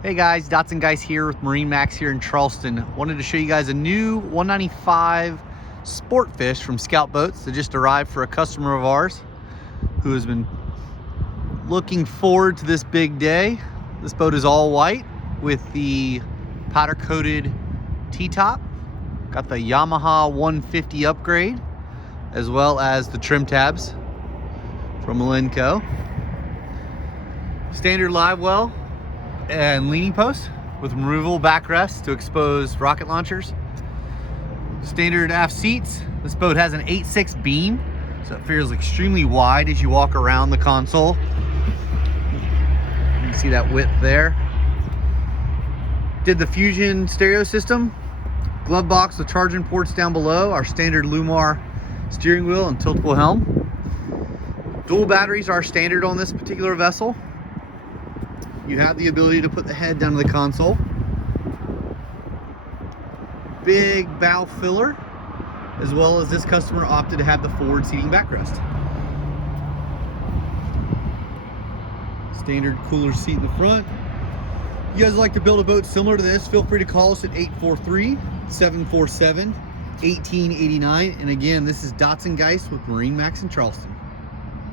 Hey guys, Dotson Guys here with MarineMax here in Charleston. Wanted to show you guys a new 195 Sportfish from Scout Boats that just arrived for a customer of ours who has been looking forward to this big day. This boat is all white with the powder coated T-top. Got the Yamaha 150 upgrade as well as the trim tabs from Malenco. Standard live well and leaning post with removable backrest to expose rocket launchers. Standard aft seats. This boat has an 8.6 beam, so it feels extremely wide as you walk around the console. You can see that width there. Did the Fusion stereo system. Glove box with charging ports down below. Our standard Lumar steering wheel and tiltable helm. Dual batteries are standard on this particular vessel. You have the ability to put the head down to the console. Big bow filler, as well as this customer opted to have the forward seating backrest. Standard cooler seat in the front. If you guys would like to build a boat similar to this, feel free to call us at 843-747-1889. And again, this is Dotson Guys with MarineMax in Charleston.